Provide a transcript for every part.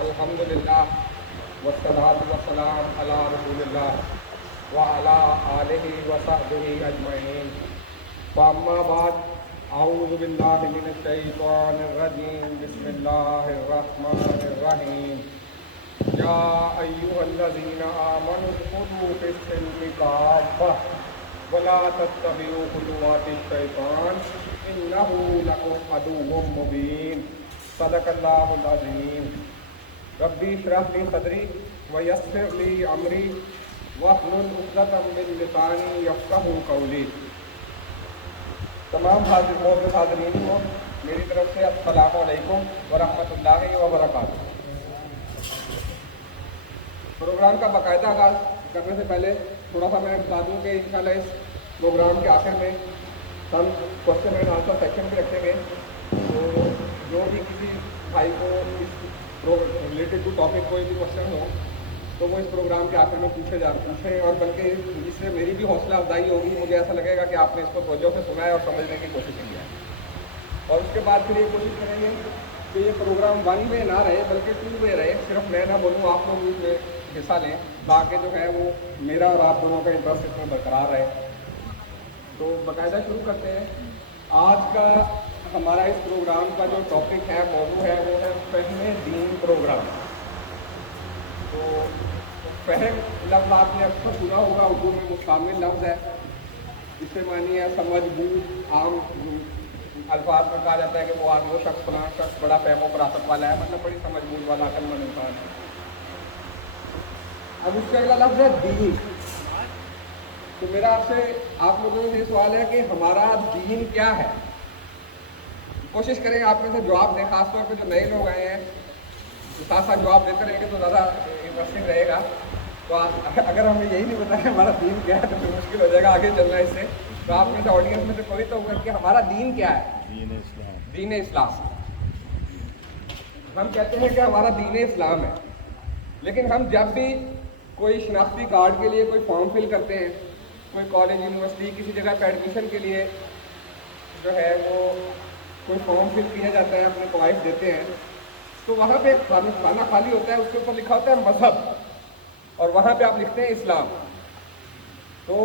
الحمدللہ والصلاۃ والسلام علی رسول اللہ وعلی آلہ وصحبہ اجمعین فاما بعد اعوذ باللہ من الشیطان الرجیم بسم اللہ الرحمن الرحیم یا ایھا الذین آمنوا ادخلوا فی السلم کافۃ ولا تتبعوا خطوات الشیطان انہ لکم عدو مبین صدق اللہ العظیم ربی اشرح لی صدری ویسر لی امری واحلل عقدۃ من لسانی یفقہوا قولی۔ تمام حاضرین کو میری طرف سے السلام علیکم ورحمۃ اللہ وبرکاتہ۔ پروگرام کا باقاعدہ آغاز کرنے سے پہلے تھوڑا سا میں بتا دوں کہ انشاءاللہ اس پروگرام کے آخر میں ہم کوشچن اینڈ آنسر سیکشن بھی رکھیں گے، تو جو بھی کسی بھائی کو اس ریلیٹڈ ٹو ٹاپک کوئی بھی کوشچن ہو تو وہ اس پروگرام کے آخر میں پوچھیں، اور بلکہ اس سے میری بھی حوصلہ افزائی ہوگی، مجھے ایسا لگے گا کہ آپ نے اس کو توجہ سے سنا ہے اور سمجھنے کی کوشش کی ہے۔ اور اس کے بعد پھر یہ کوشش کریں گے کہ یہ پروگرام 1 وے نہ رہے بلکہ 2 وے رہے، صرف میں نہ بولوں، آپ لوگ اس میں حصہ لیں تاکہ جو ہے وہ میرا اور آپ دونوں کا انٹرسٹ اس میں برقرار رہے۔ تو باقاعدہ شروع کرتے ہیں۔ آج کا ہمارا اس پروگرام کا جو ٹاپک ہے، موضوع ہے، وہ ہے فہم دین پروگرام۔ تو فہم لفظ آپ نے اکثر سنا ہوگا، اردو میں مستعمل لفظ ہے، اس سے معنی ہے سمجھ بوجھ۔ عام الفاظ میں کہا جاتا ہے کہ وہ شخص فلاں شخص بڑا فہم و فراست والا ہے، مطلب بڑی سمجھ بوجھ والا عقل مند انسان ہے۔ اب اس کا اگلا لفظ ہے دین۔ تو میرا آپ لوگوں سے یہ سوال ہے کہ ہمارا دین کیا ہے؟ کوشش کریں آپ میں سے جواب دیں، خاص طور پہ جو نئے لوگ آئے ہیں ساتھ ساتھ جواب دیتے رہیں گے تو زیادہ انٹرسٹنگ رہے گا۔ تو اگر ہمیں یہی نہیں پتا کہ ہمارا دین کیا ہے تو پھر مشکل ہو جائے گا آگے چلنا اس سے۔ تو آپ میں سے آڈینس میں سے کوئی تو ہوگا کہ ہمارا دین کیا ہے؟ دین اسلام۔ دین اسلام۔ ہم کہتے ہیں کہ ہمارا دین اسلام ہے، لیکن ہم جب بھی کوئی شناختی کارڈ کے لیے کوئی فارم فل کرتے ہیں، کوئی کالج یونیورسٹی کسی جگہ پہ ایڈمیشن کے لیے جو ہے وہ کوئی فارم فل کیا جاتا ہے، اپنے خواہش دیتے ہیں، تو وہاں پہ ایک خانہ خالی ہوتا ہے، اس کے اوپر لکھا ہوتا ہے مذہب، اور وہاں پہ آپ لکھتے ہیں اسلام۔ تو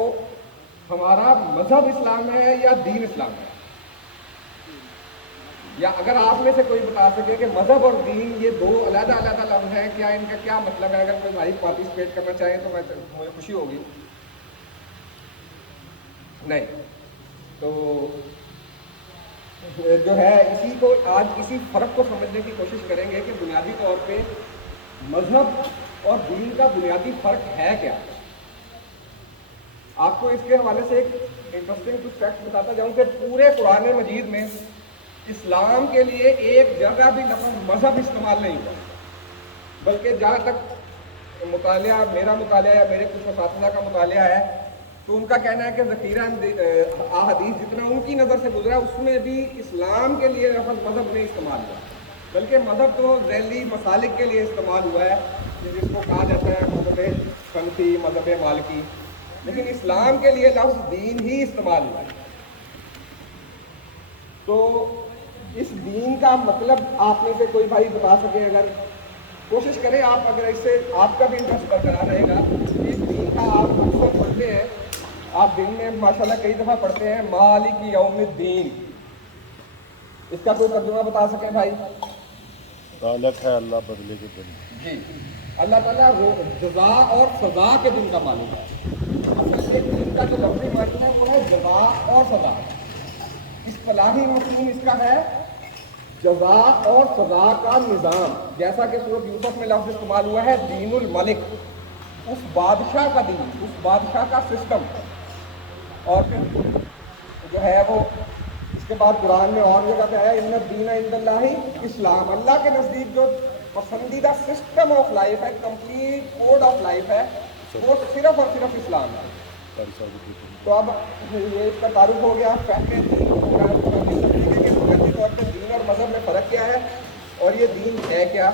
ہمارا مذہب اسلام ہے یا دین اسلام ہے؟ یا اگر آپ میں سے کوئی بتا سکے کہ مذہب اور دین یہ دو علیحدہ علیحدہ لفظ ہیں، کیا ان کا کیا مطلب ہے؟ اگر کوئی بھائی پارٹیسپیٹ کرنا چاہے تو مجھے خوشی ہوگی۔ نہیں تو جو ہے اسی کو آج اسی فرق کو سمجھنے کی کوشش کریں گے کہ بنیادی طور پہ مذہب اور دین کا بنیادی فرق ہے کیا۔ آپ کو اس کے حوالے سے ایک انٹرسٹنگ کچھ فیکٹ بتاتا جاؤں کہ پورے قرآن مجید میں اسلام کے لیے ایک جگہ بھی لفظ مذہب استعمال نہیں ہوا، بلکہ جہاں تک مطالعہ، میرا مطالعہ یا میرے کچھ اساتذہ کا مطالعہ ہے، تو ان کا کہنا ہے کہ ذخیرہ احادیث جتنا ان کی نظر سے گزرا اس میں بھی اسلام کے لیے لفظ مذہب نہیں استعمال ہوا، بلکہ مذہب تو ذیلی مسالک کے لیے استعمال ہوا ہے، جس کو کہا جاتا ہے مذہب حنفی، مذہب مالکی، لیکن اسلام کے لیے لفظ دین ہی استعمال ہوا ہے۔ تو اس دین کا مطلب آپ میں سے کوئی بھائی بتا سکے، اگر کوشش کریں آپ، اگر اس سے آپ کا بھی انٹرسٹ برقرار رہے گا۔ اس دین کا آپ اکثر پڑھتے ہیں، آپ دن میں ماشاءاللہ کئی دفعہ پڑھتے ہیں مالک یوم الدین، اس کا کوئی ترجمہ بتا سکیں بھائی؟ تعلق ہے اللہ بدلے کے دن۔ جی، اللہ تعالیٰ جزا اور سزا کے دن کا مالک ہے۔ اصل میں دین کا جو لفظی معنی ہے وہ ہے جزا اور سزا۔ اصطلاحی مفہوم اس کا ہے جزا اور سزا کا نظام، جیسا کہ سورۃ یوسف میں لفظ استعمال ہوا ہے دین الملک، اس بادشاہ کا دین، اس بادشاہ کا سسٹم۔ اور پھر جو ہے وہ اس کے بعد قرآن میں اور جگہ پہ ہے ان الدین عند اللہ اسلام، اللہ کے نزدیک جو پسندیدہ سسٹم آف لائف ہے، کمپلیٹ کوڈ آف لائف ہے، وہ صرف اور صرف اسلام ہے۔ تو اب یہ اس کا تعارف ہو گیا فہم دین کے بنیادی طور پہ دین اور مذہب میں فرق کیا ہے اور یہ دین ہے کیا۔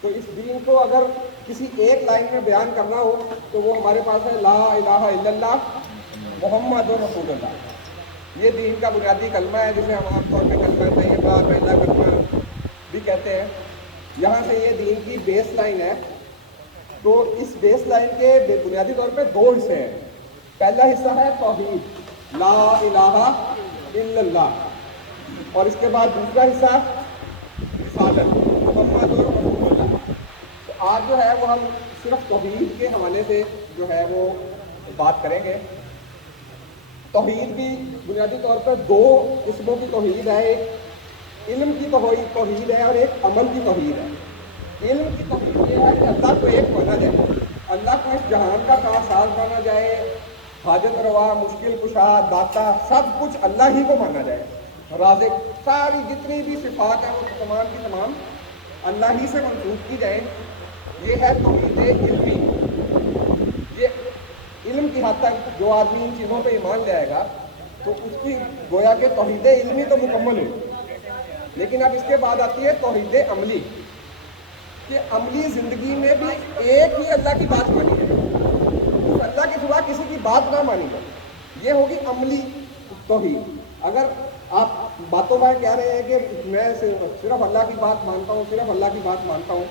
تو اس دین کو اگر کسی ایک لائن میں بیان کرنا ہو تو وہ ہمارے پاس ہے لا الہ الا اللہ محمد رسول اللہ۔ یہ دین کا بنیادی کلمہ ہے، جسے ہم عام طور پہ کلمہ طیبہ، پہلا کلمہ بھی کہتے ہیں۔ یہاں سے یہ دین کی بیس لائن ہے. تو اس بیس لائن کے بنیادی طور پہ دو حصے ہیں. پہلا حصہ ہے توحید، لا الہ الا اللہ، اور اس کے بعد دوسرا حصہ رسالت، محمد رسول اللہ. تو آج جو ہے وہ ہم صرف توحید کے حوالے سے جو ہے وہ بات کریں گے. توحید بھی بنیادی طور پر دو قسموں کی توحید ہے، ایک علم کی توحید ہے اور ایک عمل کی توحید ہے. علم کی توحید یہ ہے کہ اللہ کو ایک مانا جائے، اللہ کو اس جہان کا ساز مانا جائے، حاجت روا، مشکل کشا، داتا، سب کچھ اللہ ہی کو مانا جائے. رازق، ساری جتنی بھی صفات ہیں وہ تمام کی تمام اللہ ہی سے منسوخ کی جائیں. یہ ہے توحید علمی. یہ علم کی حد تک جو آدمی ان چیزوں پہ ایمان لے آئے گا تو اس کی گویا کہ توحید علمی تو مکمل ہوئی. لیکن اب اس کے بعد آتی ہے توحید عملی، کہ عملی زندگی میں بھی ایک ہی اللہ کی بات مانی ہے، اس اللہ کے سوا کسی کی بات نہ مانی جائے. یہ ہوگی عملی توحید. اگر آپ باتوں میں کہہ رہے ہیں کہ میں صرف اللہ کی بات مانتا ہوں، صرف اللہ کی بات مانتا ہوں،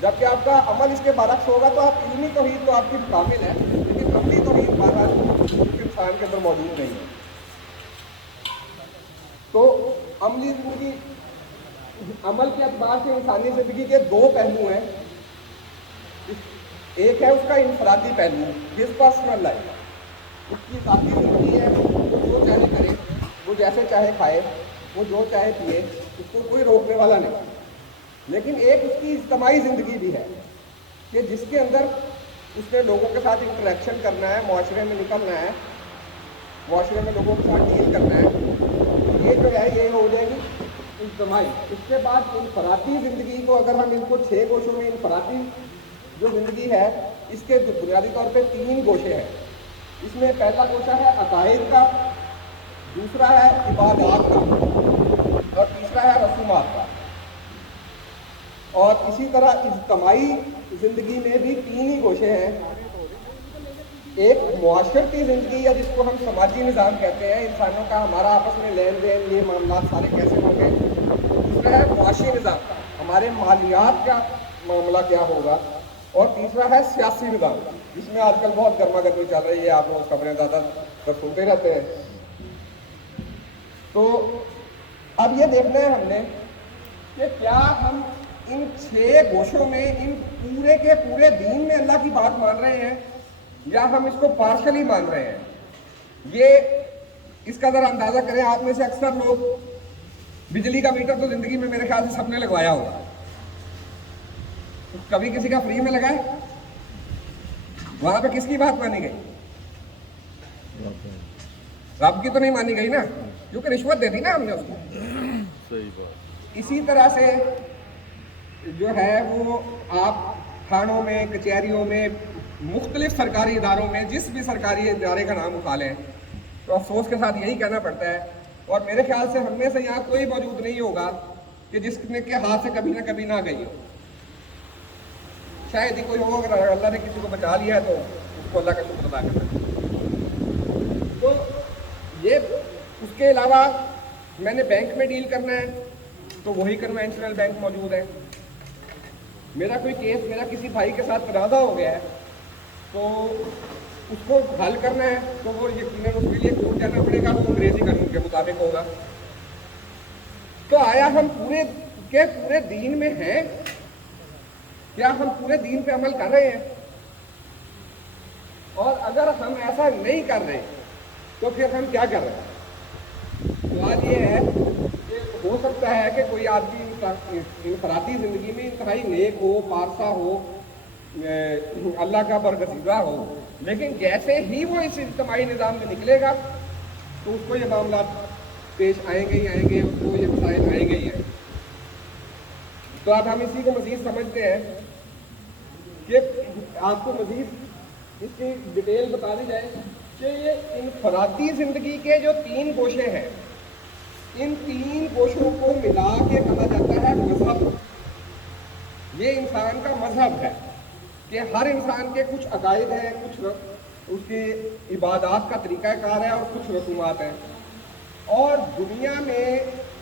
جبکہ آپ کا عمل اس کے برعکس ہوگا تو آپ علمی توحید تو آپ کی کامل ہے، لیکن عملی توحید بہرحال انسان کے اندر موجود نہیں ہے. تو عملی زندگی، عمل کے اعتبار سے انسانی زندگی کے دو پہلو ہیں. ایک ہے اس کا انفرادی پہلو، ہز پرسنل لائف، اس کی ذاتی زندگی ہے، وہ جو چاہے کرے، وہ جیسے چاہے کھائے، وہ جو چاہے پیے، اس کو کوئی روکنے والا نہیں. لیکن ایک اس کی اجتماعی زندگی بھی ہے کہ جس کے اندر اس نے لوگوں کے ساتھ انٹریکشن کرنا ہے، معاشرے میں نکلنا ہے، معاشرے میں لوگوں کے ساتھ ڈیل کرنا ہے. یہ جو ہے یہ ہو جائے گی اجتماعی. اس کے بعد انفرادی زندگی کو اگر ہم ان کو 6 گوشوں میں، انفرادی جو زندگی ہے اس کے بنیادی طور پہ 3 گوشے ہیں. اس میں پہلا گوشہ ہے عقائد کا، دوسرا ہے عبادات کا، اور تیسرا ہے رسومات کا. اور اسی طرح اجتماعی زندگی میں بھی 3 ہی گوشے ہیں. ایک معاشرتی زندگی ہے جس کو ہم سماجی نظام کہتے ہیں، انسانوں کا ہمارا آپس میں لین دین، یہ معاملات سارے کیسے ہوں گے. دوسرا ہے معاشی نظام، ہمارے مالیات کا معاملہ کیا ہوگا. اور تیسرا ہے سیاسی نظام، جس میں آج کل بہت گرما گرمی چل رہی ہے، آپ لوگ خبریں زیادہ تر سنتے رہتے ہیں. تو اب یہ دیکھنا ہے ہم نے کہ کیا ہم ان 6 گوشوں میں، ان پورے کے پورے دین میں اللہ کی بات مان رہے ہیں یا ہم اس کو پارشلی مان رہے ہیں. یہ اس کا ذرا اندازہ کریں. آپ میں سے اکثر لوگ بجلی کا میٹر تو زندگی میں میرے خیال سے سب نے لگوایا ہوگا. کبھی کسی کا فری میں لگا ہے؟ وہاں پہ کس کی بات مانی گئی؟ رب کی تو نہیں مانی گئی نا، کیونکہ رشوت دے دی نا ہم نے اس کو. صحیح بات. اسی طرح سے جو ہے وہ آپ تھانوں میں، کچہریوں میں، مختلف سرکاری اداروں میں، جس بھی سرکاری ادارے کا نام اٹھا لیں تو افسوس کے ساتھ یہی کہنا پڑتا ہے. اور میرے خیال سے ہم میں سے یہاں کوئی موجود نہیں ہوگا کہ جس کے ہاتھ سے کبھی نہ کبھی نہ گئی ہو. شاید ہی کوئی ہو، اگر اللہ نے کسی کو بچا لیا ہے تو اس کو اللہ کا شکر ادا کرنا ہے. تو یہ اس کے علاوہ میں نے بینک میں ڈیل کرنا ہے تو وہی کنونشنل بینک موجود ہے. میرا کوئی کیس میرا کسی بھائی کے ساتھ تنازع ہو گیا ہے تو اس کو حل کرنا ہے تو وہ یقیناً اس کے لیے کورٹ جانا پڑے گا، وہ انگریزی قانون کے مطابق ہوگا. تو آیا ہم پورے کے پورے دین میں ہیں؟ کیا ہم پورے دین پہ عمل کر رہے ہیں؟ اور اگر ہم ایسا نہیں کر رہے تو پھر ہم کیا کر رہے ہیں؟ سوال یہ ہے کہ ہو سکتا ہے کہ کوئی آدمی انفرادی زندگی میں انتہائی نیک ہو، پارسا ہو، اللہ کا برگزیدہ ہو، لیکن جیسے ہی وہ اس اجتماعی نظام میں نکلے گا تو اس کو یہ معاملات پیش آئیں گے ہی آئیں گے، اس کو یہ مسائل آئیں گے ہی ہیں. تو اب ہم اسی کو مزید سمجھتے ہیں کہ آپ کو مزید اس کی ڈیٹیل بتا دی جائے کہ یہ انفرادی زندگی کے جو 3 گوشے ہیں، ان 3 گوشوں کو ملا کے کہا جاتا ہے مذہب. یہ انسان کا مذہب ہے کہ ہر انسان کے کچھ عقائد ہیں، کچھ اس کی عبادات کا طریقہ کار ہے اور کچھ رسومات ہیں. اور دنیا میں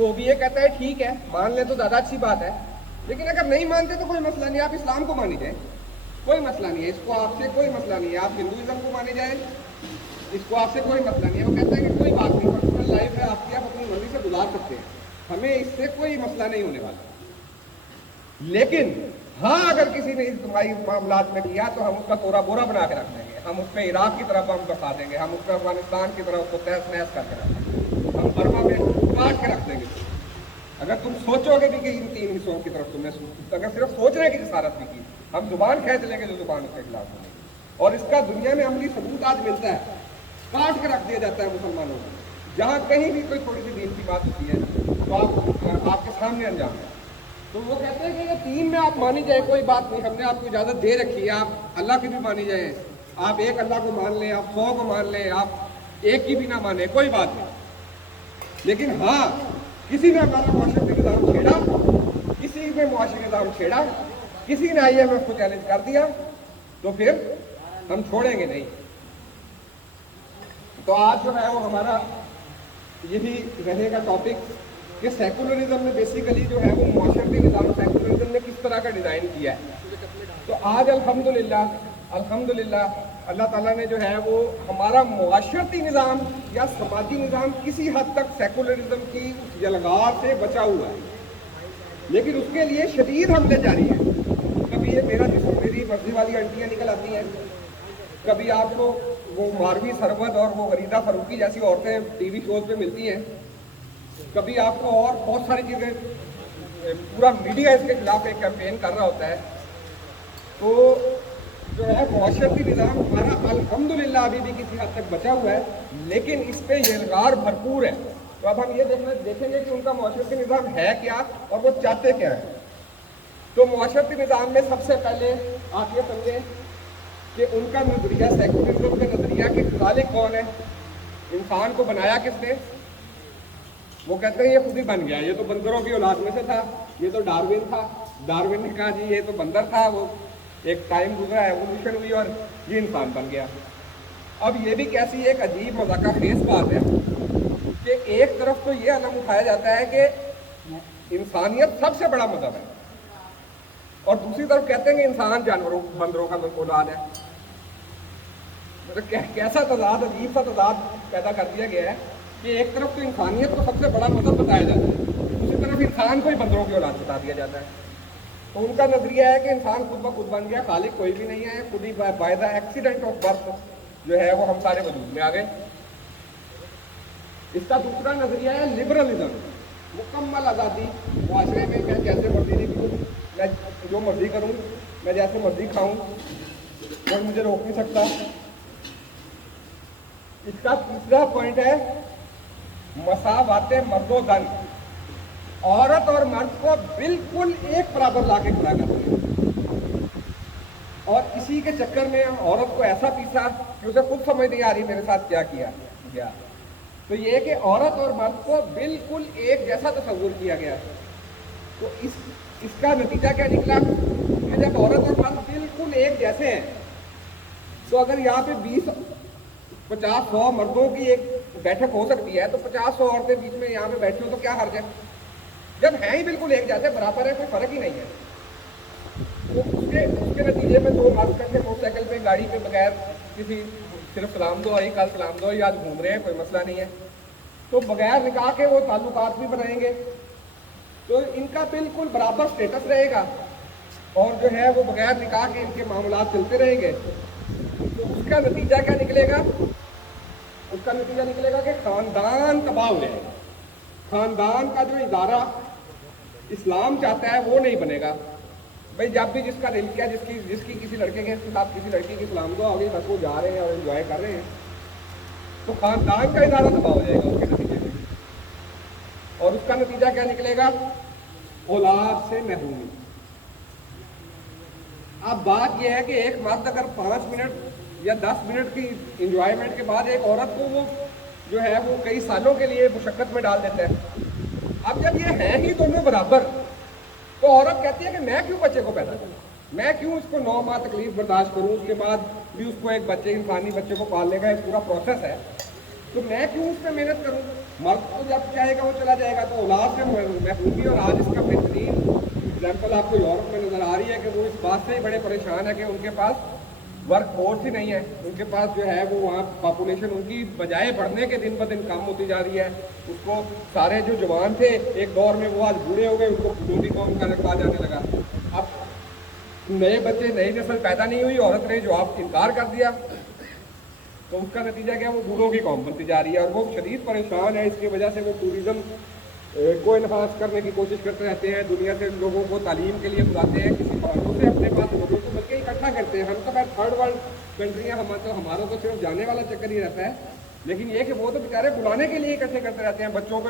تو وہ بھی یہ کہتا ہے ٹھیک ہے مان لیں تو زیادہ اچھی بات ہے، لیکن اگر نہیں مانتے تو کوئی مسئلہ نہیں، آپ اسلام کو مانی جائیں، کوئی مسئلہ نہیں ہے، اس کو آپ سے کوئی مسئلہ نہیں ہے، آپ ہندوازم کو مانے جائیں، اس کو آپ سے کوئی مسئلہ نہیں ہے۔ وہ کہتا ہے کہ کوئی بات نہیں، پرسنل لائف ہے آپ کی، آپ اپنی مرضی سے گزار سکتے ہیں، ہمیں اس سے کوئی مسئلہ نہیں ہونے والا۔ لیکن ہاں اگر کسی نے اجتماعی معاملات میں کیا تو ہم اس کا کوڑا بورا بنا کے رکھ دیں گے، ہم اس پہ عراق کی طرف ہم بتا دیں گے، ہم اس پہ افغانستان کی طرف اس کو تہس نہس کر کے رکھ دیں گے، ہم برما میں کاٹ کے رکھ دیں گے۔ اگر تم سوچو گے بھی کہ ان تین حصوں کی طرف تم نے اگر صرف سوچنے کی جسارت بھی کی، ہم زبان کھینچ لیں گے جو زبان اس کے خلاف ہونے گی، اور اس کا دنیا میں عملی ثبوت آج ملتا ہے، کاٹ کے رکھ دیا جاتا ہے مسلمانوں کو، جہاں کہیں بھی کوئی تھوڑی سی دین کی بات ہوتی ہے تو آپ کے سامنے انجام ہے۔ تو وہ کہتے ہیں کہ یہ تین میں آپ مانی جائے کوئی بات نہیں، ہم نے آپ کو اجازت دے رکھی ہے، آپ اللہ کی بھی مانی جائیں، آپ ایک اللہ کو مان لیں، آپ 100 کو مان لیں، آپ ایک کی بھی نہ مانیں، کوئی بات نہیں، لیکن ہاں کسی نے ہمارا معاشرتی نظام چھیڑا، کسی نے معاشرتی نظام چھیڑا، کسی نے IMF کو چیلنج کر دیا تو پھر ہم چھوڑیں گے نہیں۔ تو آج جو ہے وہ ہمارا یہی رہے گا ٹاپک کہ سیکولرزم نے بیسیکلی جو ہے وہ معاشرتی نظام سیکولرزم نے کس طرح کا ڈیزائن کیا ہے۔ تو آج الحمدللہ اللہ تعالیٰ نے جو ہے وہ ہمارا معاشرتی نظام یا سماجی نظام کسی حد تک سیکولرزم کی اس یلغار سے بچا ہوا ہے، لیکن اس کے لیے شدید حملے جاری ہیں۔ کبھی یہ میری مرضی والی انٹیاں نکل آتی ہیں، کبھی آپ کو وہ ماروی سرود اور وہ غریدہ فاروقی جیسی عورتیں ٹی وی شوز پہ ملتی ہیں، کبھی آپ کو اور بہت ساری چیزیں، پورا میڈیا اس کے خلاف ایک کیمپین کر رہا ہوتا ہے۔ تو جو ہے معاشرتی نظام ہمارا الحمدللہ ابھی بھی کسی حد تک بچا ہوا ہے، لیکن اس پہ یلغار بھرپور ہے۔ تو اب ہم یہ دیکھیں گے کہ ان کا معاشرتی نظام ہے کیا اور وہ چاہتے کیا ہیں۔ تو معاشرتی نظام میں سب سے پہلے آپ یہ سمجھیں کہ ان کا نظریہ سیکولرزم کا نظریہ کہ خالق کون ہے، انسان کو بنایا کس نے؟ وہ کہتے ہیں یہ خود ہی بن گیا، یہ تو بندروں کی اولاد میں سے تھا، یہ تو ڈاروین تھا، ڈاروین نے کہا جی یہ تو بندر تھا، وہ ایک ٹائم گزرا، ایوولوشن ہوئی اور یہ انسان بن گیا۔ اب یہ بھی کیسی ایک عجیب مذاکرہ خیز بات ہے کہ ایک طرف تو یہ علم اٹھایا جاتا ہے کہ انسانیت سب سے بڑا مذہب ہے، اور دوسری طرف کہتے ہیں کہ انسان جانوروں بندروں کا اولاد ہے۔ مطلب کیسا تضاد، عجیب سا تضاد پیدا کر دیا گیا ہے کہ ایک طرف تو انسانیت کو سب سے بڑا مذہب بتایا جاتا ہے، دوسری طرف انسان کو ہی بندروں کی اولاد بتا دیا جاتا ہے۔ تو ان کا نظریہ ہے کہ انسان خود بخود بن گیا، خالق کوئی بھی نہیں ہے، خود ہی by the accident of birth جو ہے وہ ہم سارے وجود میں آ گئے۔ اس کا دوسرا نظریہ ہے لبرلزم، مکمل آزادی، معاشرے میں میں جیسے مرضی نکلوں، میں جو مرضی کروں، میں جیسے مرضی کھاؤں، کوئی مجھے روک نہیں سکتا۔ اس کا تیسرا پوائنٹ ہے مساوات مرد و زن، عورت اور مرد کو بالکل ایک برابر لا کے کھڑا کر دیا، اور اسی کے چکر میں عورت کو ایسا پیسا کہ اسے خود سمجھ نہیں آ رہی میرے ساتھ کیا کیا گیا۔ تو یہ کہ عورت اور مرد کو بالکل ایک جیسا تصور کیا گیا۔ تو اس کا نتیجہ کیا نکلا کہ جب عورت اور مرد بالکل ایک جیسے ہیں تو اگر یہاں پہ 50-100 مردوں کی ایک بیٹھک ہو سکتی ہے تو 50-100 عورتیں بیچ میں یہاں پہ بیٹھی ہو تو کیا حرج ہے؟ جب ہیں ہی بالکل ایک جیسے، برابر ہے، کوئی فرق ہی نہیں ہے۔ تو اس کے نتیجے میں 2 مرد کر کے موٹر سائیکل پہ گاڑی پہ بغیر کسی، صرف سلام دعائی، کل سلام دعائی، آج گھوم رہے ہیں، کوئی مسئلہ نہیں ہے، تو بغیر نکاح کے وہ تعلقات بھی بنائیں گے، تو ان کا بالکل برابر سٹیٹس رہے گا، اور جو ہے وہ بغیر نکاح کے ان کے معاملات چلتے رہیں گے۔ تو اس کا نتیجہ کیا نکلے گا؟ اس کا نتیجہ نکلے گا کہ خاندان تباہ ہو جائے گا، خاندان کا جو ادارہ اسلام چاہتا ہے وہ نہیں بنے گا۔ بھائی جب بھی جس کا دل کیا، جس کی کسی لڑکے کے ساتھ کسی لڑکی کی سلام دعا ہو گئی، بس وہ جا رہے ہیں اور انجوائے کر رہے ہیں، تو خاندان کا ادارہ تباہ ہو جائے گا اس کے نتیجے میں، اور اس کا نتیجہ کیا نکلے گا؟ اولاد سے محرومی۔ اب بات یہ ہے کہ ایک مرد اگر 5 منٹ یا 10 منٹ کی انجوائمنٹ کے بعد ایک عورت کو وہ جو ہے وہ کئی سالوں کے لیے مشقت میں ڈال دیتا ہے، اب جب یہ ہیں ہی دونوں برابر، تو عورت کہتی ہے کہ میں کیوں بچے کو پیدا کروں، میں کیوں اس کو 9 ماہ تکلیف برداشت کروں، اس کے بعد بھی اس کو ایک بچے، انسانی بچے کو پالنے کا ایک پورا پروسیس ہے، تو میں کیوں اس پہ محنت کروں؟ مرد تو جب چاہے گا وہ چلا جائے گا، تو اولاد سے محرومی، اور آج اس کا بہترین اگزامپل آپ کو یورپ میں نظر آ رہی ہے کہ وہ اس بات سے ہی بڑے پریشان ہے کہ ان کے پاس ورک فورس ہی نہیں ہے، ان کے پاس جو ہے وہ وہاں پاپولیشن ان کی بجائے بڑھنے کے دن بہ دن کم ہوتی جا رہی ہے۔ اس کو سارے جو جوان تھے ایک دور میں وہ آج بوڑھے ہو گئے، ان کو بوڑھی قوم کا کہا جانے لگا۔ اب نئے بچے، نئی نسل پیدا نہیں ہوئی، عورت نے جو آپ انکار کر دیا، تو اس کا نتیجہ کیا؟ وہ بوڑھوں کی قوم بنتی جا رہی ہے، اور وہ شدید پریشان ہے۔ اس کی وجہ سے وہ ٹوریزم کو انہانس کرنے کی کوشش کرتے رہتے ہیں، دنیا سے لوگوں کو تعلیم کے لیے بلاتے ہیں، کسی بہانوں سے اپنے پاس لوگوں کو بلکہ اکٹھا کرتے ہیں۔ ہم تو خیر تھرڈ ورلڈ کنٹری ہیں، ہمارا تو صرف جانے والا چکر ہی رہتا ہے، لیکن یہ کہ وہ تو بیچارے بلانے کے لیے اکٹھے کرتے رہتے ہیں۔ بچوں کو،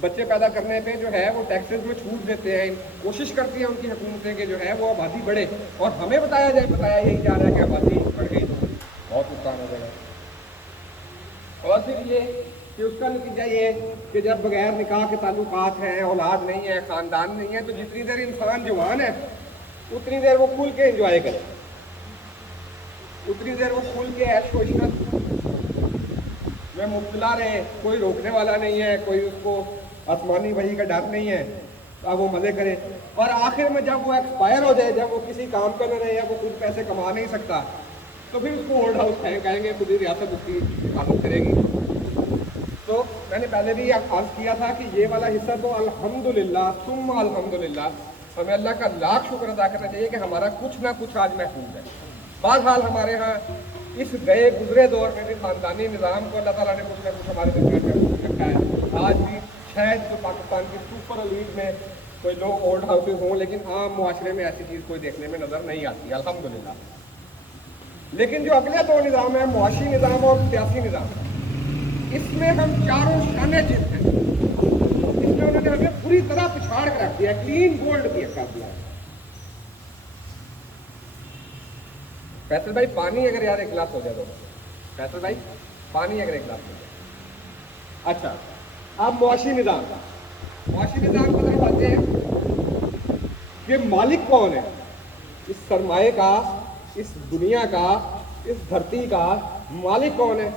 بچے پیدا کرنے پہ جو ہے وہ ٹیکسز میں چھوٹ دیتے ہیں، کوشش کرتی ہیں ان کی حکومتیں کہ جو ہے وہ آبادی بڑھے، اور ہمیں بتایا یہی جا رہا ہے کہ آبادی بڑھ گئی تو بہت نقصان ہو جائے گا۔ اور پھر یہ کہ اس کا نتیجہ یہ کہ جب بغیر نکاح کے تعلقات ہیں، اولاد نہیں ہے، خاندان نہیں ہے، تو جتنی دیر انسان جوان ہے اتنی دیر وہ کھل کے انجوائے کرے، اتنی دیر وہ کھل کے عیش و عشرت میں مبتلا رہے، کوئی روکنے والا نہیں ہے، کوئی اس کو آسمانی وحی کا ڈر نہیں ہے، اب وہ مزے کرے۔ اور آخر میں جب وہ ایکسپائر ہو جائے، جب وہ کسی کام کا نہ رہے یا وہ کچھ پیسے کما نہیں سکتا، تو پھر اس کو اولڈ ہاؤس کہیں گے، خود ہی ریاست اس کی حفاظت کرے گی۔ تو میں نے پہلے بھی عرض کیا تھا کہ یہ والا حصہ تو الحمدللہ ثم الحمدللہ ہمیں اللہ کا لاکھ شکر ادا کرنا چاہیے کہ ہمارا کچھ نہ کچھ آج محفوظ ہے۔ بہرحال ہمارے ہاں اس گئے گزرے دور میں بھی خاندانی نظام کو اللہ تعالیٰ نے کچھ نہ کچھ ہمارے درمیان محفوظ رکھا ہے۔ آج بھی شاید جو پاکستان کی سپر ایلیٹ میں کوئی لوگ اولڈ ہاؤسز ہوں، لیکن عام معاشرے میں ایسی چیز کوئی دیکھنے میں نظر نہیں آتی الحمدللہ۔ لیکن جو اگلے دو نظام ہے، معاشی نظام اور سیاسی نظام، اس میں ہم چاروں شانے جیت ہیں، اس میں انہوں نے ہمیں پوری طرح پچھاڑ کے رکھ دیا، کلین گولڈ کر دیا۔ فیصل بھائی پانی اگر یار ایک گلاس ہو جائے تو، فیصل بھائی پانی اگر ایک گلاس ہو جائے۔ اچھا، اب معاشی نظام کی طرف آتے ہیں کہ مالک کون ہے اس سرمایہ کا، اس دنیا کا، اس دھرتی کا مالک کون ہے؟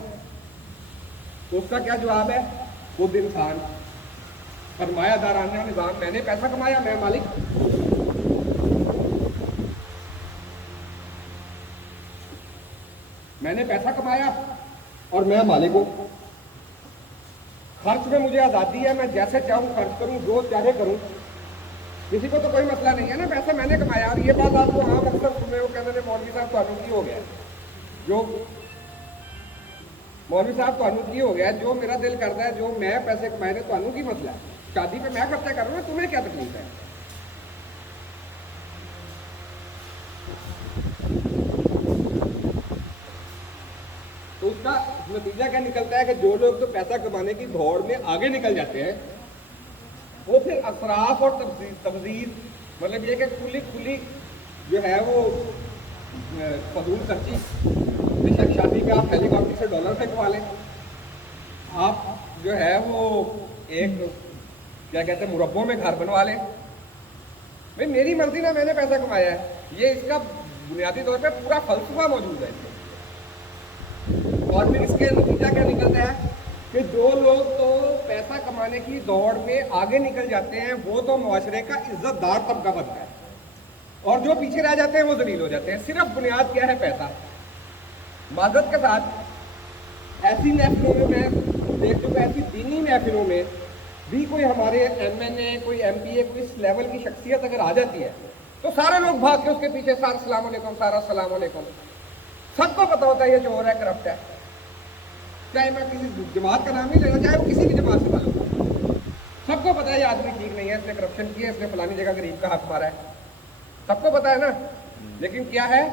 تو اس کا کیا جواب ہے؟ خود انسان، سرمایہ دارانہ نظام۔ میں نے پیسہ کمایا، میں مالک۔ میں نے پیسہ کمایا اور میں مالک ہوں۔ خرچ میں مجھے آزادی ہے، میں جیسے چاہوں خرچ کروں، جو چاہے کروں، کسی کو تو کوئی مسئلہ نہیں ہے نا۔ پیسہ میں نے کمایا، اور یہ بات آپ کو عام اکثر سنے ہو، کہتے ہیں مولوی صاحب تانوں کی ہو گیا، جو مولوی صاحب تانوں کی ہو گیا، جو میرا دل کرتا ہے، جو میں پیسے کمائے نے تانوں کی مسئلہ ہے، شادی پہ میں خرچہ کر رہا ہوں، تمہیں کیا تکلیف ہے؟ تو اس کا نتیجہ کیا نکلتا ہے کہ جو لوگ تو پیسہ کمانے کی دوڑ میں آگے نکل جاتے ہیں، وہ پھر اسراف اور تبذیر، مطلب یہ کہ کھلی جو ہے وہ فضول خرچی، بے شک شادی پہ آپ ہیلی کاپٹر سے ڈالر پھینکوا لیں، آپ جو ہے وہ ایک کیا کہتے ہیں مربوں میں گھر بنوا لیں، بھائی میری مرضی نہ، میں نے پیسہ کمایا ہے۔ یہ اس کا بنیادی طور پہ پورا فلسفہ موجود ہے۔ اور پھر اس کے نتیجہ کیا نکلتا ہے کہ جو لوگ تو پیسہ کمانے کی دوڑ میں آگے نکل جاتے ہیں وہ تو معاشرے کا عزت دار طبقہ بنتا ہے، اور جو پیچھے رہ جاتے ہیں وہ ذلیل ہو جاتے ہیں۔ صرف بنیاد کیا ہے؟ پیسہ۔ معذرت کے ساتھ ایسی محفلوں میں میں دیکھ چکا، ایسی دینی محفلوں میں بھی کوئی ہمارے ایم این اے، کوئی ایم پی اے، کوئی اس لیول کی شخصیت اگر آ جاتی ہے تو سارے لوگ بھاگ کے اس کے پیچھے، سارا السلام علیکم، سارا السلام علیکم۔ سب کو پتا ہوتا ہے یہ چور ہے، کرپٹ ہے، چاہے میں کسی جماعت کا نام نہیں لینا، چاہے وہ کسی بھی جماعت سے تعلق ہو، سب کو پتا ہے یہ آدمی ٹھیک نہیں ہے، اس نے کرپشن کی ہے، اس نے فلانی جگہ غریب کا حق مارا ہے، سب کو پتا ہے نا۔ لیکن کیا ہے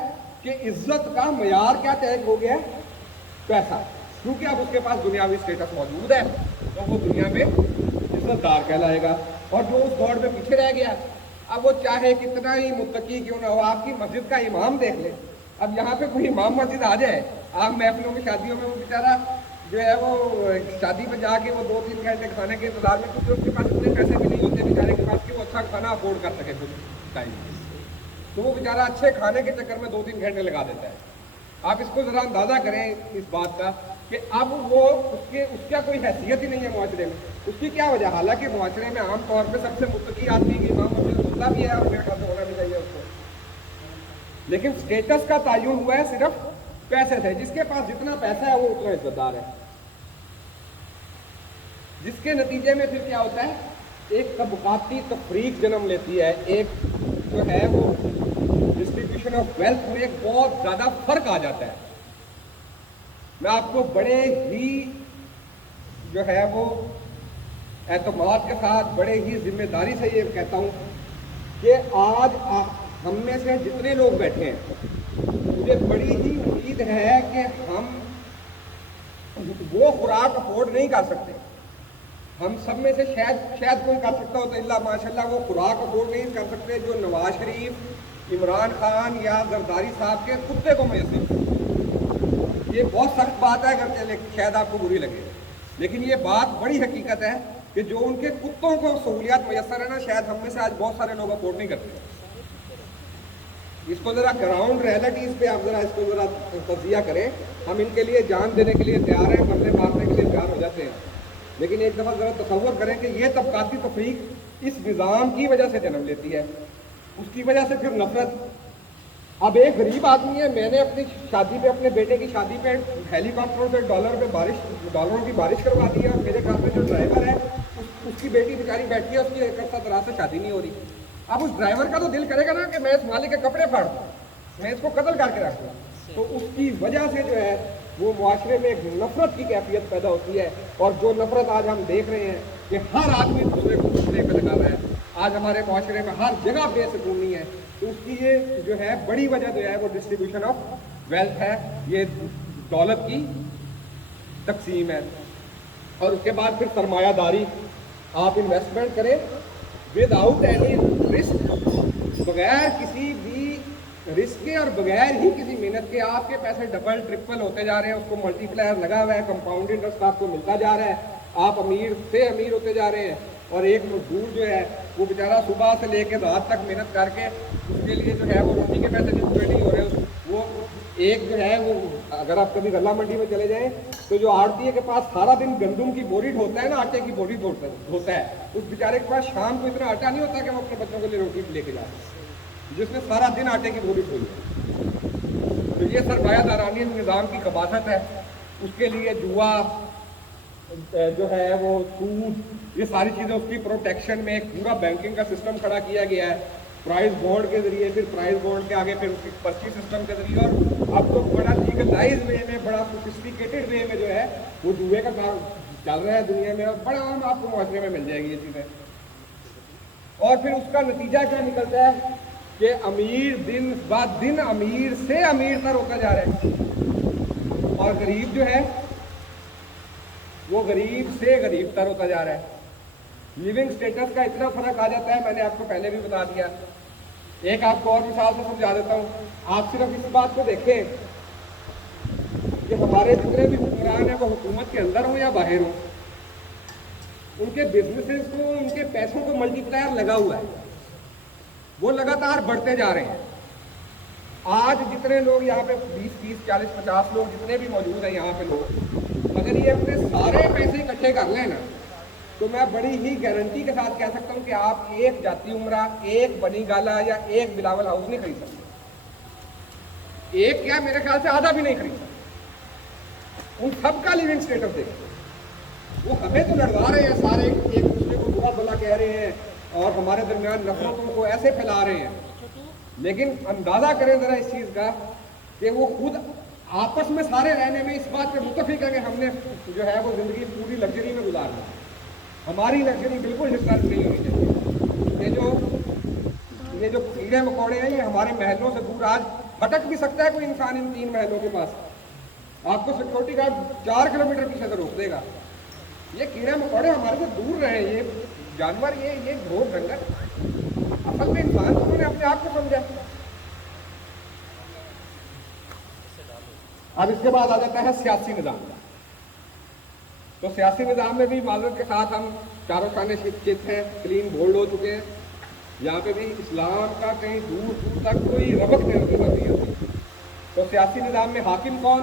کہ عزت کا معیار کیا طے ہو گیا ہے؟ پیسہ۔ کیونکہ اب اس کے پاس دنیاوی اسٹیٹس موجود ہے تو وہ دنیا میں عزت دار کہلائے گا، اور جو اس دوڑ میں پیچھے رہ گیا، اب وہ چاہے کتنا ہی متقی کیوں نہ ہو، آپ کی مسجد کا امام دیکھ لیں، اب یہاں پہ کوئی امام مسجد آ جائے، عام محفلوں میں، شادیوں میں، وہ بیچارہ جو ہے وہ شادی میں جا کے وہ 2-3 گھنٹے کھانے کے انتظار میں، کیونکہ اس کے پاس اتنے پیسے بھی نہیں ہوتے بیچارے کے پاس کہ وہ اچھا کھانا افورڈ کر سکے کچھ ٹائم، تو وہ بیچارہ اچھے کھانے کے چکر میں 2-3 گھنٹے لگا دیتا ہے۔ آپ اس کو ذرا اندازہ کریں اس بات کا کہ اب وہ اس کا کوئی حیثیت ہی نہیں ہے معاشرے میں. اس کی کیا وجہ؟ حالانکہ معاشرے میں عام طور پہ سب سے متقی آدمی کی امام مسجد ہوتا بھی ہے اور میرے خیال سے ہونا بھی چاہیے اس کو, لیکن اسٹیٹس کا تعین ہوا ہے صرف پیسے سے. جس کے پاس جتنا پیسہ ہے وہ اتنا عزت دار ہے, جس کے نتیجے میں پھر کیا ہوتا ہے, ایک طبقاتی تفریق جنم لیتی ہے. ایک جو ہے وہ ڈسٹریبیوشن آف ویلتھ میں ایک بہت زیادہ فرق آ جاتا ہے. میں آپ کو بڑے ہی جو ہے وہ اعتماد کے ساتھ, بڑے ہی ذمہ داری سے یہ کہتا ہوں کہ آج ہم میں سے جتنے لوگ بیٹھے ہیں, مجھے بڑی ہی امید ہے کہ ہم وہ خوراک افورڈ نہیں کر سکتے. ہم سب میں سے شاید کوئی کر سکتا ہو تو اللہ ماشاء اللہ وہ خوراک افورڈ نہیں کر سکتے جو نواز شریف, عمران خان یا زرداری صاحب کے کتے کو میسر. یہ بہت سخت بات ہے, اگر شاید آپ کو بری لگے, لیکن یہ بات بڑی حقیقت ہے کہ جو ان کے کتوں کو سہولیات میسر ہے نا, شاید ہم میں سے آج بہت سارے لوگ افورڈ نہیں کرتے. اس کو ذرا گراؤنڈ ریئلٹیز پہ آپ ذرا اس کو ذرا تجزیہ کریں. ہم ان کے لیے جان دینے کے لیے تیار ہیں, بندے مارنے کے لیے تیار ہو جاتے ہیں, لیکن ایک دفعہ ذرا تصور کریں کہ یہ طبقاتی تفریق اس نظام کی وجہ سے جنم لیتی ہے. اس کی وجہ سے پھر نفرت. اب ایک غریب آدمی ہے, میں نے اپنی شادی پہ, اپنے بیٹے کی شادی پہ ہیلی کاپٹروں سے ڈالروں کی بارش کروا دی ہے, اور میرے گھر میں جو ڈرائیور ہے اس کی بیٹی بیچاری بیٹھی ہے, اس کی ایک عرصہ دراز سے شادی نہیں ہو رہی. اب اس ڈرائیور کا تو دل کرے گا نا کہ میں اس مالک کے کپڑے پھاڑ دوں, میں اس کو قتل کر کے رکھ دوں. تو اس کی وجہ سے جو ہے وہ معاشرے میں ایک نفرت کی کیفیت پیدا ہوتی ہے, اور جو نفرت آج ہم دیکھ رہے ہیں کہ ہر آدمی دوسرے کو دوسرے پہ لگا رہا ہے. آج ہمارے معاشرے میں ہر جگہ بے سکونی ہے, تو اس کی یہ جو ہے بڑی وجہ جو ہے وہ ڈسٹریبیوشن آف ویلتھ ہے, یہ دولت کی تقسیم ہے. اور اس کے بعد پھر سرمایہ داری. آپ انویسٹمنٹ کریں ود آؤٹ اینی رسک, بغیر کسی بھی رسک کے اور بغیر ہی کسی محنت کے آپ کے پیسے ڈبل ٹرپل ہوتے جا رہے ہیں. اس کو ملٹی پلائر لگا ہوا ہے, کمپاؤنڈ انٹرسٹ آپ کو ملتا جا رہا ہے, آپ امیر سے امیر ہوتے جا رہے ہیں. اور ایک مزدور جو ہے وہ بیچارہ صبح سے لے کے رات تک محنت کر کے اس کے لیے جو ہے وہ روٹی کے پیسے جو پورے نہیں ہو رہے, وہ ایک جو ہے وہ, اگر آپ کبھی غلہ منڈی میں چلے جائیں تو جو آڑتی ہے کے پاس سارا دن گندم کی بوری ڈھوتا ہے نا, آٹے کی بوری ڈھوتا ہے, اس بیچارے کے پاس شام کو اتنا آٹا نہیں ہوتا کہ وہ اپنے بچوں کے لیے روٹی لے کے جائے, جس نے سارا دن آٹے کی بوری ڈھوئی. تو یہ سرمایہ دارانی نظام کی خباثت ہے. اس کے لیے جوا جو ہے وہ سود, یہ ساری چیزیں اس کی پروٹیکشن میں ایک پورا بینکنگ کا سسٹم کھڑا کیا گیا ہے, پرائز بونڈ کے ذریعے, پھر پرائز بونڈ کے آگے پھر اس کی پرچی سسٹم کے ذریعے, اور اب تو بڑا لیگلائز وے میں, بڑا سوفسٹیکیٹڈ وے میں جو ہے وہ جوئے کا کام چل رہا ہے دنیا میں, اور بڑا عام آپ کو معاشرے میں مل جائے گی یہ چیزیں. اور پھر اس کا نتیجہ کیا نکلتا ہے کہ امیر دن بعد دن امیر سے امیر تر ہوتا جا رہا ہے, اور غریب جو ہے وہ غریب سے غریب تر ہوتا جا رہا ہے. لیونگ سٹیٹس کا اتنا فرق آ جاتا ہے, میں نے آپ کو پہلے بھی بتا دیا. ایک آپ کو اور مثال سے سمجھا دیتا ہوں. آپ صرف اس بات کو دیکھیں کہ ہمارے جتنے بھی حکمران ہیں وہ حکومت کے اندر ہوں یا باہر ہوں, ان کے بزنسز کو, ان کے پیسوں کو ملٹی پلائر لگا ہوا ہے, وہ لگاتار بڑھتے جا رہے ہیں. آج جتنے لوگ یہاں پہ 20, 30, 40, 50 لوگ جتنے بھی موجود ہیں یہاں پہ لوگ, اگر یہ اپنے سارے پیسے اکٹھے کر لیں نا, تو میں بڑی ہی گارنٹی کے ساتھ کہہ سکتا ہوں کہ آپ ایک جاتی عمرہ, ایک بنی گالا یا ایک بلاول ہاؤس نہیں خرید سکتے. ایک کیا, میرے خیال سے آدھا بھی نہیں خرید سکتے. ان سب کا لیونگ اسٹیٹس دیکھیں. وہ ہمیں تو لڑوا رہے ہیں سارے, ایک دوسرے کو برا بھلا کہہ رہے ہیں, اور ہمارے درمیان نفرتوں کو ایسے پھیلا رہے ہیں, لیکن اندازہ کریں ذرا اس چیز کا کہ وہ خود آپس میں سارے رہنے میں اس بات پہ متفق ہے کہ ہم نے جو ہے وہ زندگی پوری لگژری میں گزارنا ہے. ہماری لگژری بالکل ڈسٹرب نہیں ہونی چاہیے. یہ جو کیڑے مکوڑے ہیں یہ ہمارے محلوں سے دور, آج بھٹک بھی سکتا ہے کوئی انسان ان 3 محلوں کے پاس, آپ کو سیکورٹی گارڈ 4 کلومیٹر پیچھے سے روک دے گا. یہ کیڑے مکوڑے ہمارے سے دور رہے, یہ جانور, یہ گھوڑ جنگل, اصل میں انسان انہوں نے اپنے آپ کو سمجھا. اب اس کے بعد آ جاتا ہے سیاسی نظام. تو سیاسی نظام میں بھی معذرت کے ساتھ ہم چاروں خانے چت ہیں, کلین بولڈ ہو چکے ہیں. یہاں پہ بھی اسلام کا کہیں دور دور تک کوئی ربط نہیں ہوتی. تو سیاسی نظام میں حاکم کون,